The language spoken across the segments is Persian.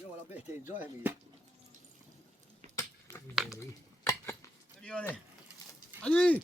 Io la bestia in gioia mi. Arrivare. Ali!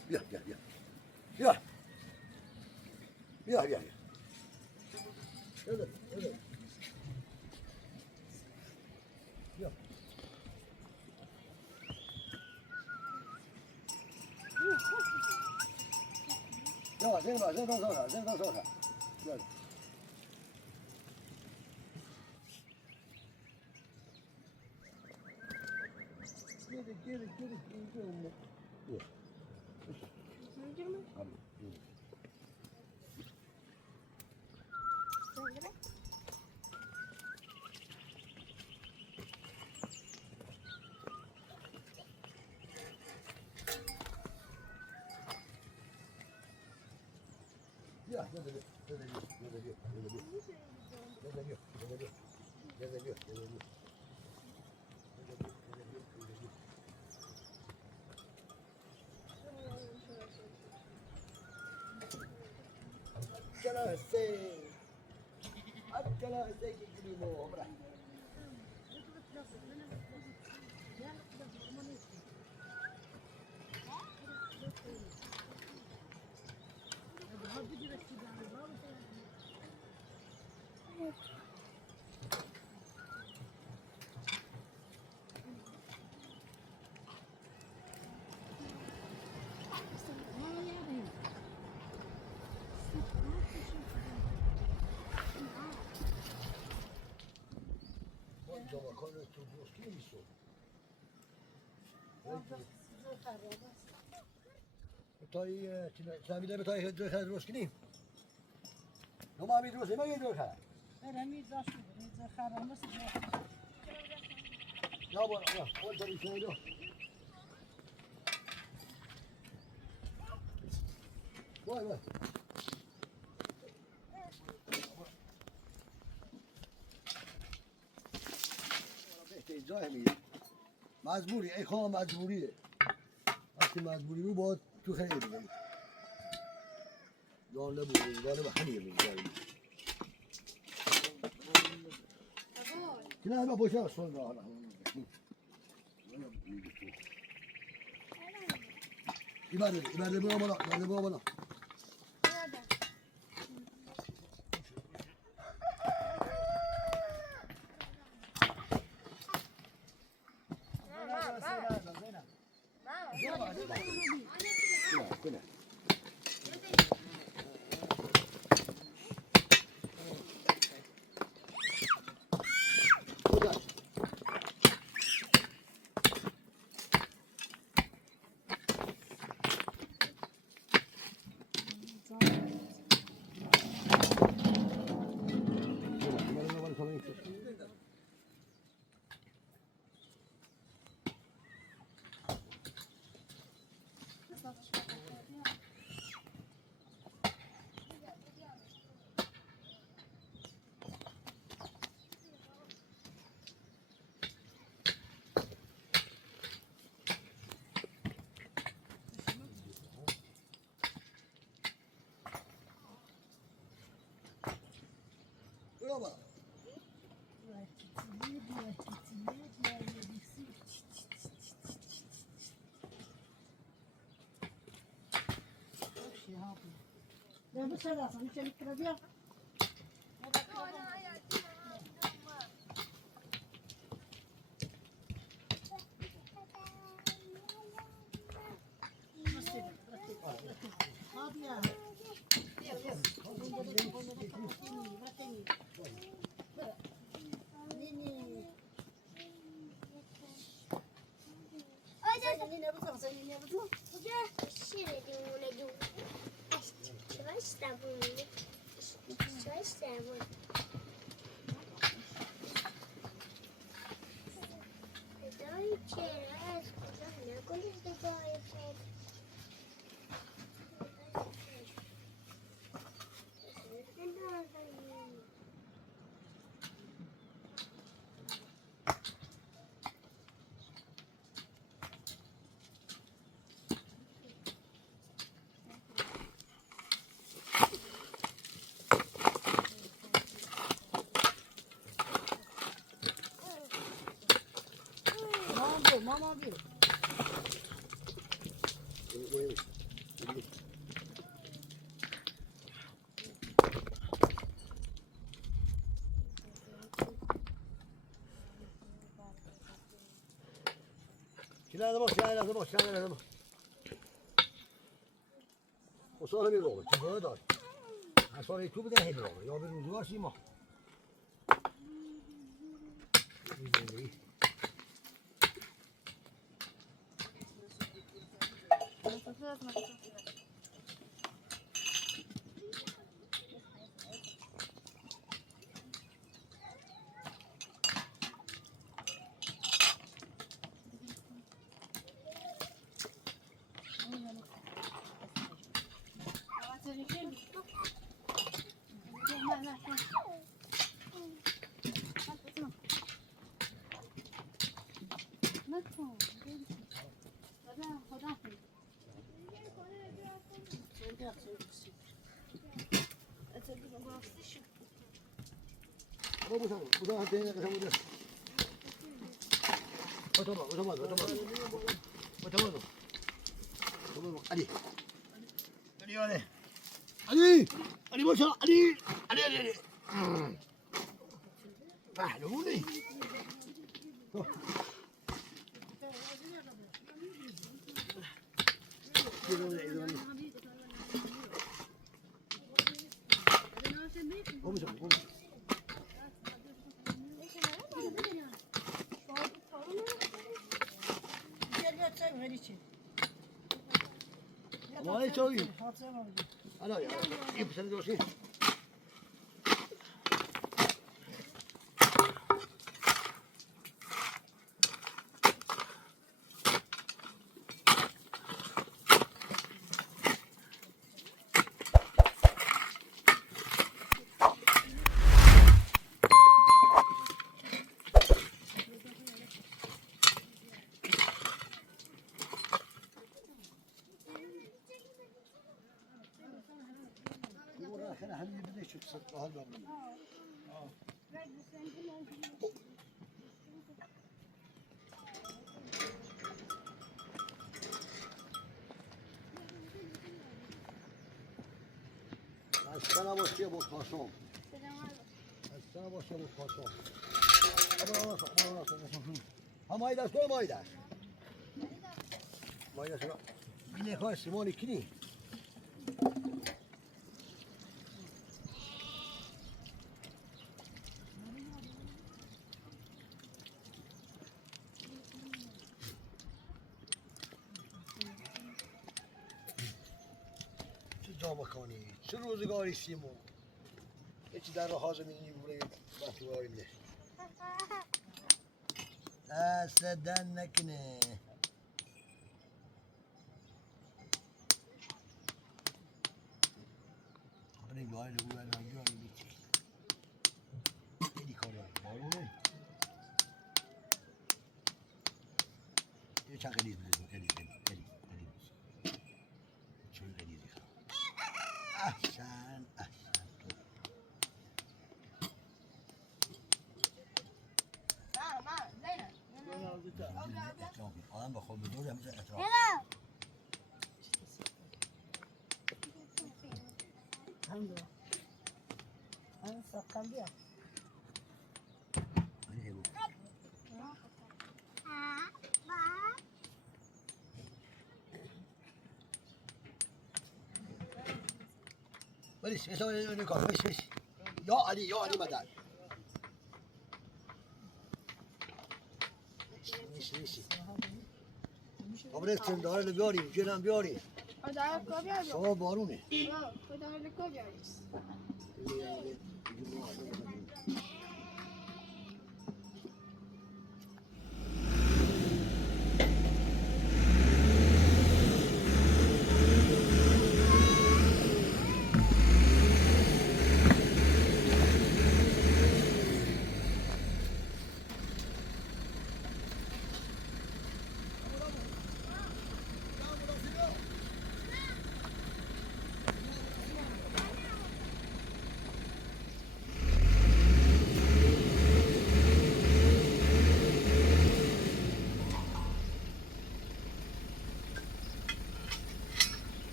Ja. Evet. Ya. Ya, sen sonra. Gel. Geri. Dur. Abi. Ya, geliyor. Aquela receita que ele morre, hombre. Buongiorno, con il tuo schifo. Sami de tay hıdır roskini. Ama bir rosi mi gidiyor ha? Ya bu ya, o da bir şey yok. Vay. بهترین جای میگه مجبوری ای خواهم مجبوریه وقتی مجبوری رو باید تو خیلی بگم دانه بودیم دانه به همین میگه که نه باشه اصلا نه İberde bu bana. Bu ne? Bravo. Ya bu sefer sana içerik kırabiliyor. Hadi ya. Mama bir. Kenarda bak, kenarda bak, kenarda bak. O sonra bir olur, çıkıyor da. Ha sonra iki bir de hep olur. Ya bir ucu var şey mi? Bu da değnek kadar vuruyor. Otomaz. Otomaz. Ali. Ali boşa, Ali. Mahluli. Ama ne çalıyor? Ana ya, iyi bir sene de olsun. أنا هم بدي أشوف صوت هذا. السلام عليكم أبو قاسم. السلام عليكم أبو قاسم. هم هاي داس ما هاي داس. ما هاي داس. بيني خاص سيموني كني. جامکانی چه روزگاری سیمون هیچی در راه زمینی بوده وقتی میده دن نکنه خیلی گاهی لگو برنامه بیتی خیلی کاری بارونه یه چند قلیز بزن قلیز چون قلیزی خواهم احسن آدم با خود بدور هم میشه اطراف الحمدلله انا ساقم بیا بريش بس انا كار بس يا علي بدل ماشي خبرت داره بیاریم جنم بیاریم خدا کو بیاد شما بارونه خدا کو بیاد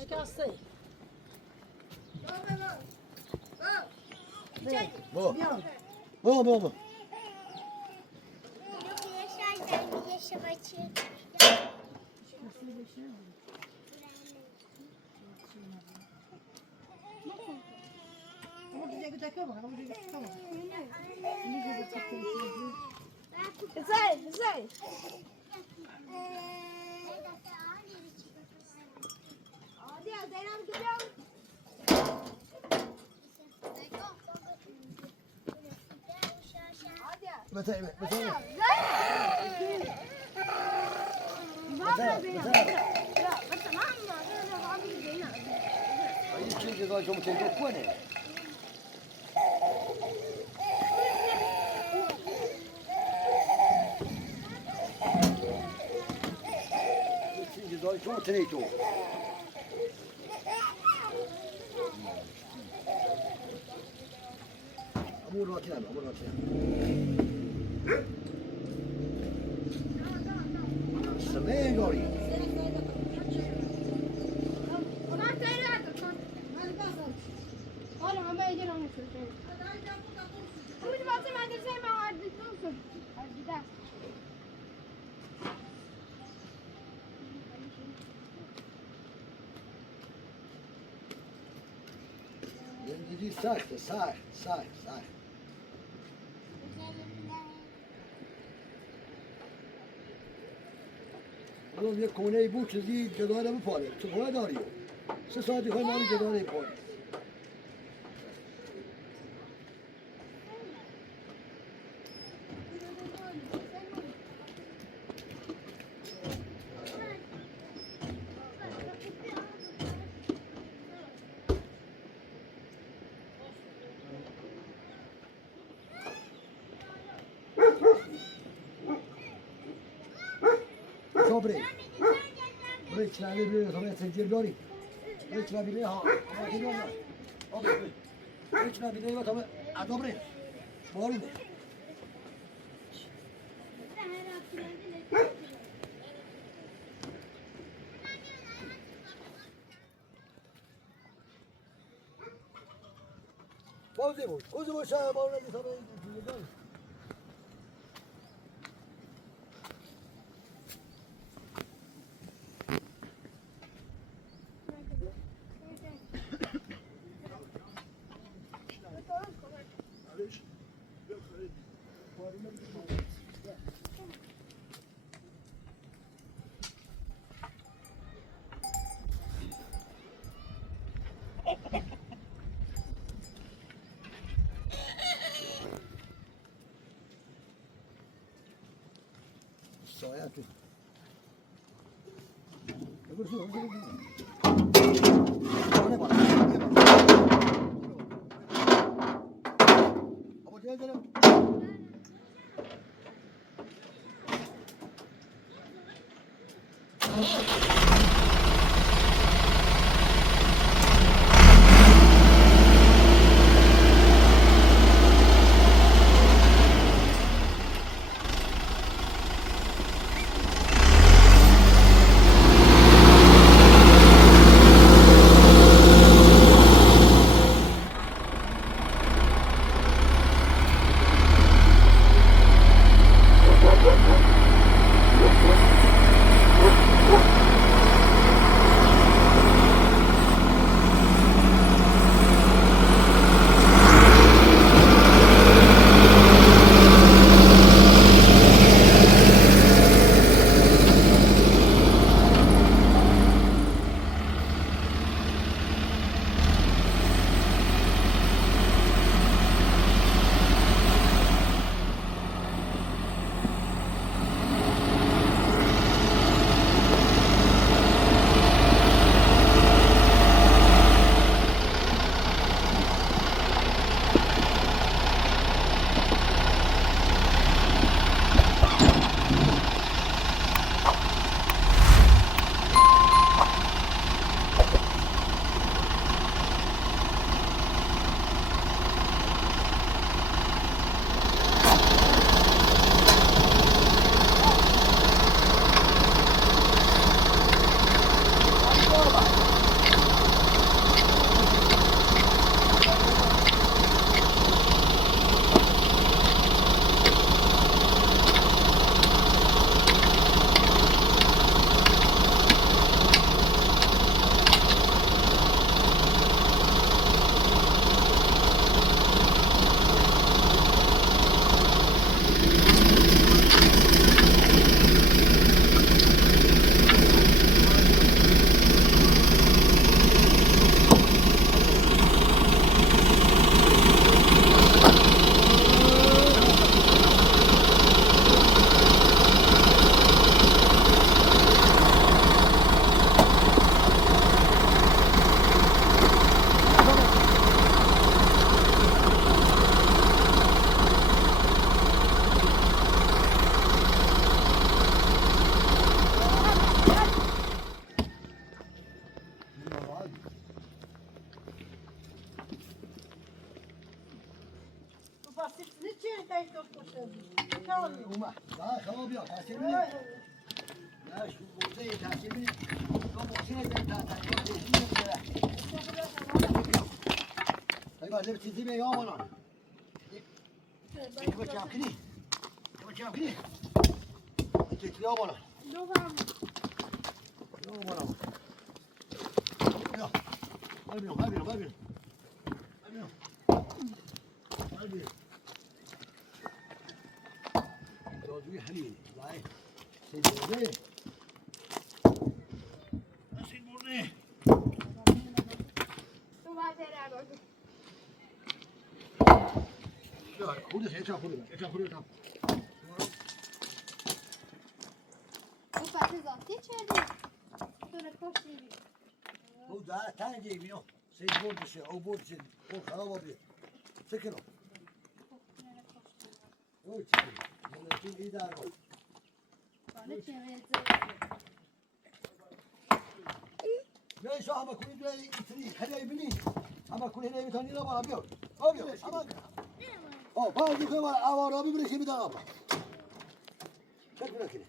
Şikastı. Bu Yok. bu Ama güzel güzel kama. Ama güzel kama. Güzel. Hadi ya Zeynep gidiyor. Hadi ya. Mete Zeynep. Aí tinha que nós vamos ter que comer. Şimdi daha çok teneyto. Amur vatyan. Samay gori. Dedi say. الان یک کونه بود چیزی جداره بپاره تو خونه داری 3 ساعتی خواهی مالی جداره بپاره صبري بريك نعمل بيه طبيعة الجيب دوري بريك نعمل بيه ها بريك نعمل بيه طبيعة عدبري بارونه بازی بود شاید بارونه دی طبیعة الجيب دوري Sayatu. Öbür su, ne var? Ama gel canım. اومد نه شما بیا تحصیل بینید نه شو بوزه تحصیل بینید تو بوزه بینید تحصیل چیزی به یا مالان یه بچه هم کنی یه بچه هم کنی چیزی یا مالان یا مالان بیا هر بیام هر بیام هر بیام هر بیام هر بیام جادوی همین لای سید برده سید برده تو باید بره بیا خودش اچا خودم تو فرد ذاتی چردی؟ تو رکوش دیدی او در تنگی بینو سید بردشه او بردشه او خراب بید سکنو او چی ملتون ای در بود بیا ایشا همه کنی دوی ایتری خیلی بینی همه کنی هنه ایتانی را بالا بیا بیا همه باید دیگه بالا اوارابی برشی بیدن آبا چک بکنی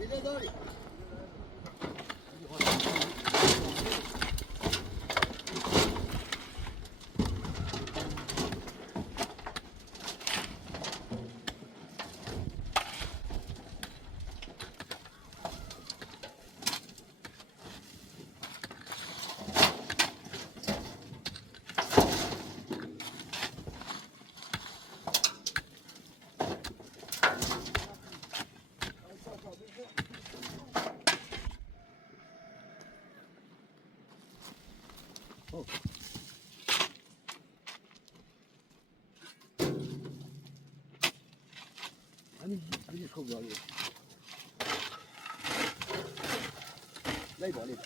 Bile dori. همین دیگه خوب داری. لیبا لیبا.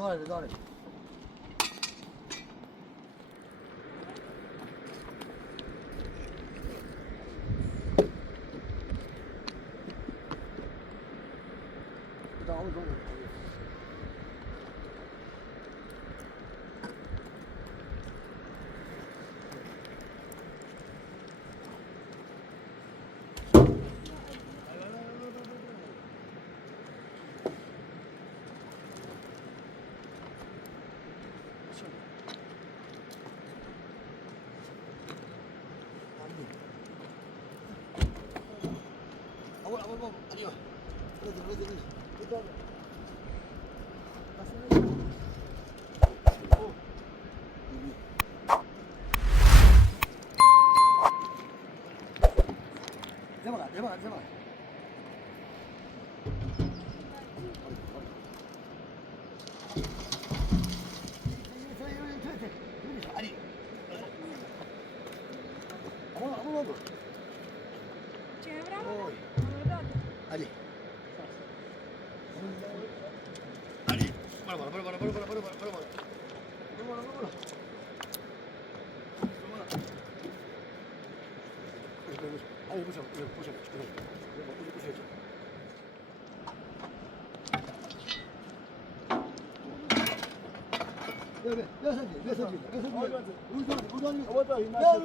doğru. Tamam, tamam. Aman, arriba. Vete. Devam. Hadi. Aman. Çevrem. Oy. Orada. Hadi. Para. Hadi boşa. Ver sen. Buradan. Gel.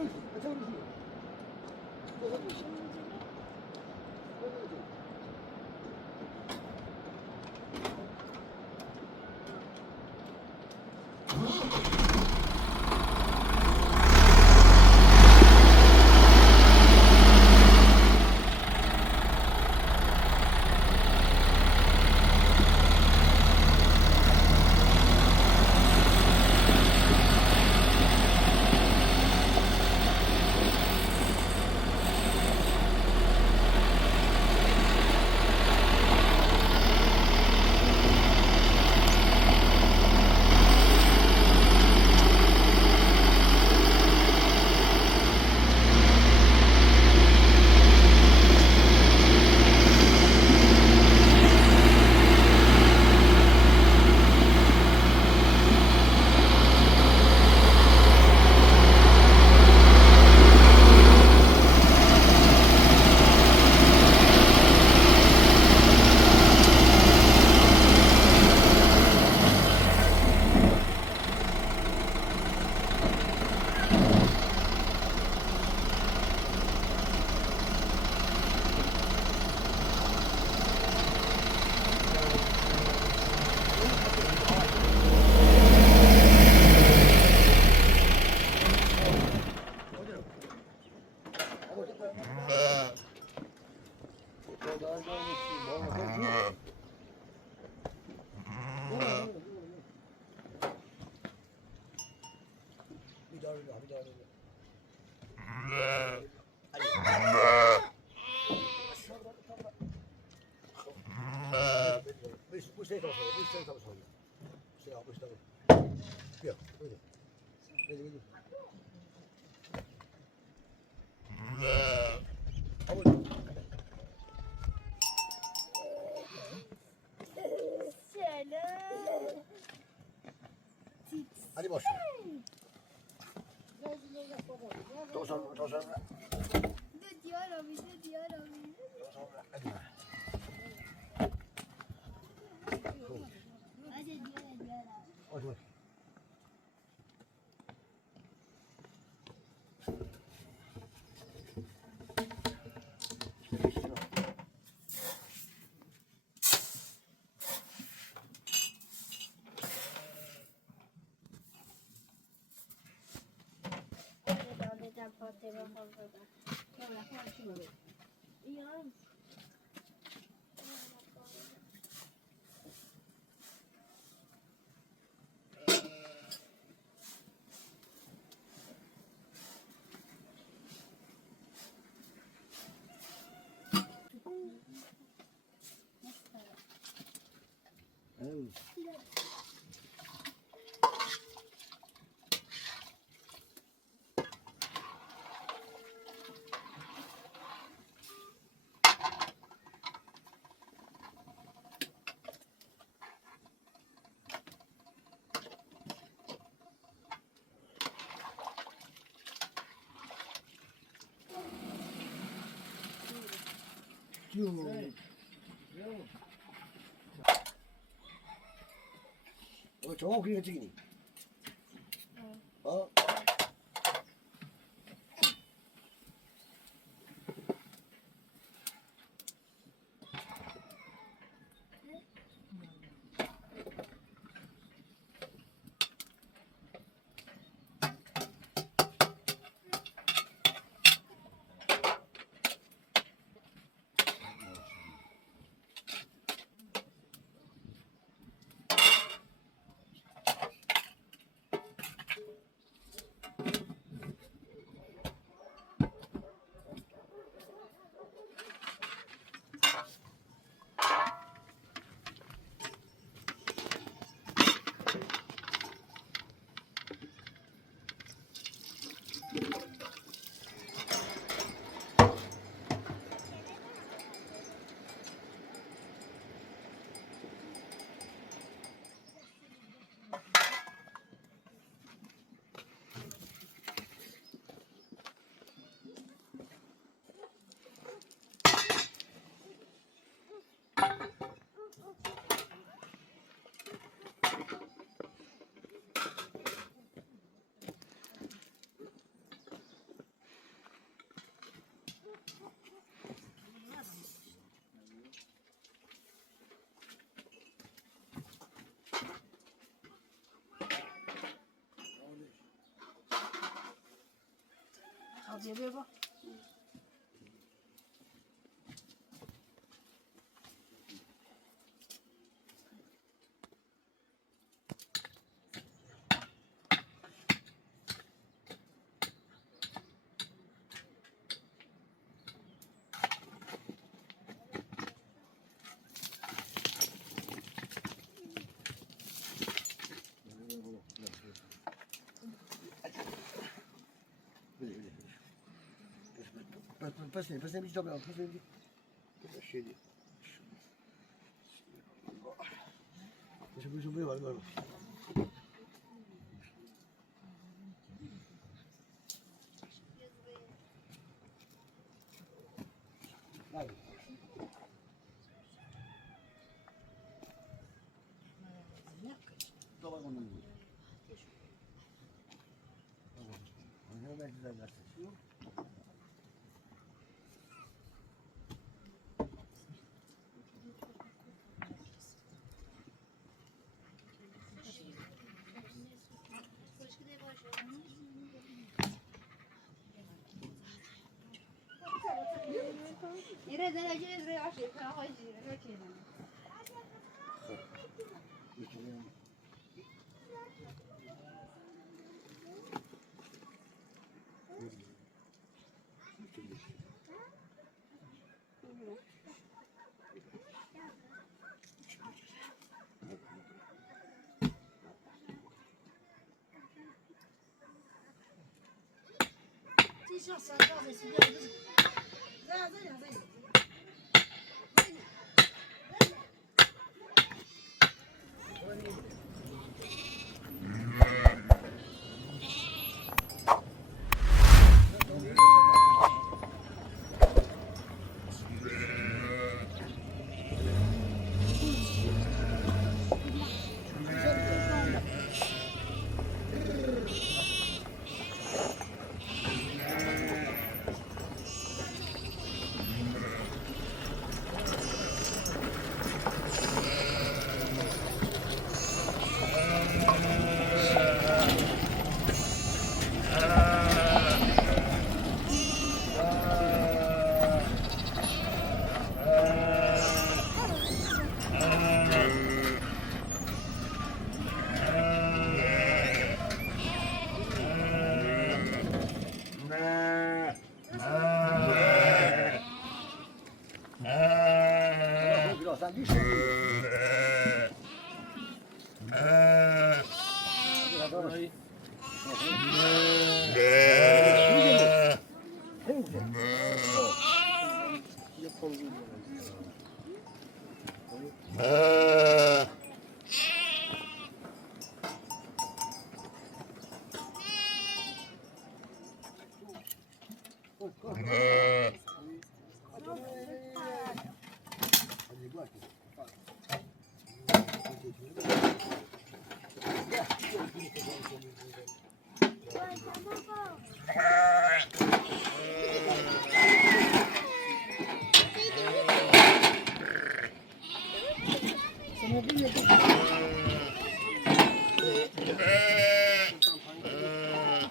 Bu şey çalışıyor. Şey yapmış tabii. Yok. Öyle. Hadi boş. Tosan. Hadi. 정확히 그리는 찍이니. 어? Al diye bak. Pasne mi dobra, pasne mi. Siedzi. Żeby była, no. Dobra, no. No, będzie zagrać. Yine deneyeceğiz ve aşağı yukarı geçelim. Tişört sakal resim yapıyoruz. Zaten.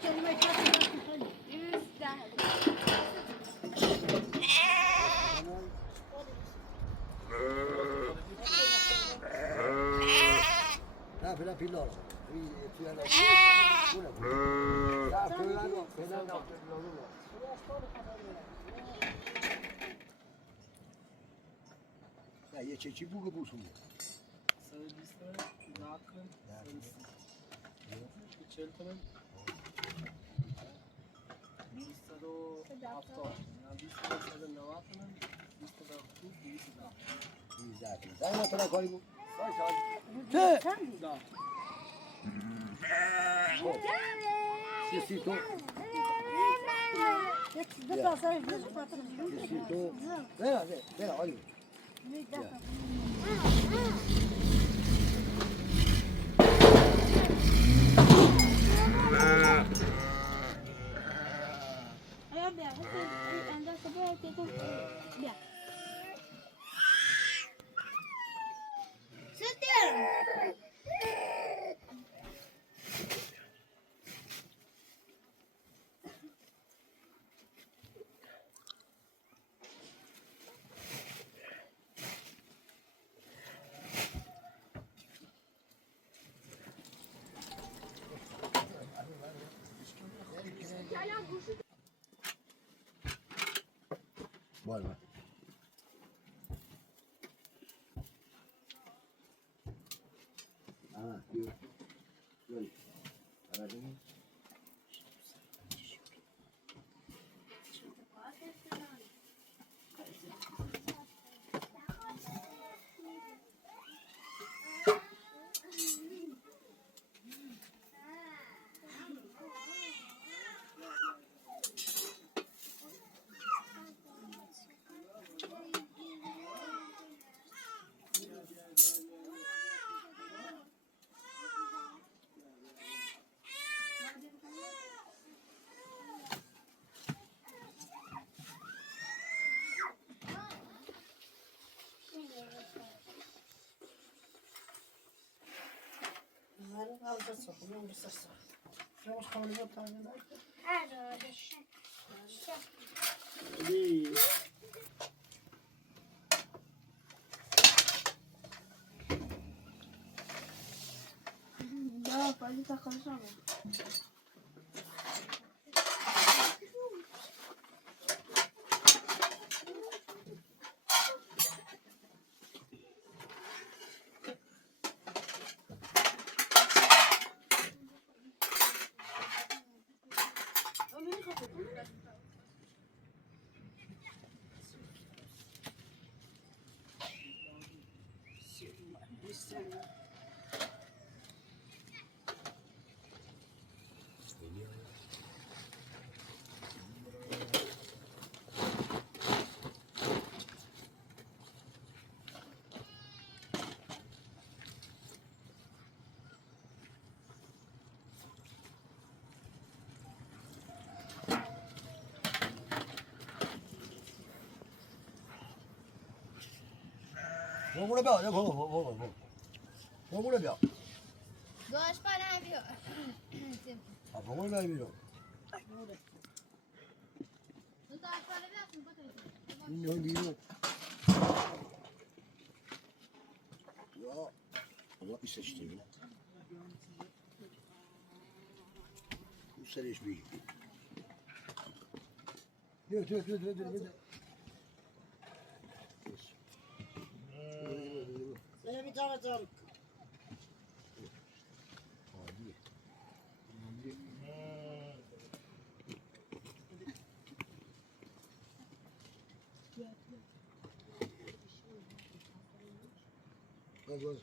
Kendime kaçırmak için. 110. لا فينا في اللورة في أنا لا فينا لا هي شيء بوجو بوسهم Sırbistan, Nakın, Sırbistan. Çeltmen. Bistado hafta. Yani bistado sada navatanın. Bistado tu, bistado. Exactly. Dai ma te la Da. Sì, sì, tu. Ne kalsa yüzü patır. Sì, sì, tu. Vera, olha. Ayo biar, anda seperti itu. Biar. Setir. Bora. Ah, viu? Oi. Paradinho. Bunları alacağız. Bunu ısırsın. Yavaş kavrayacağım taneler. Ya, pode estar com isso. 봉구레 뼈, 야, 먹어. 봉구레 뼈. Duas parávias. 아, 봉구레 뼈 이미로. Duas parávias, não pode ser. 인형 미로. 야, Allah işte yine. Bu sene hiç büyük. Dur. Bir tane canım. Gazoz.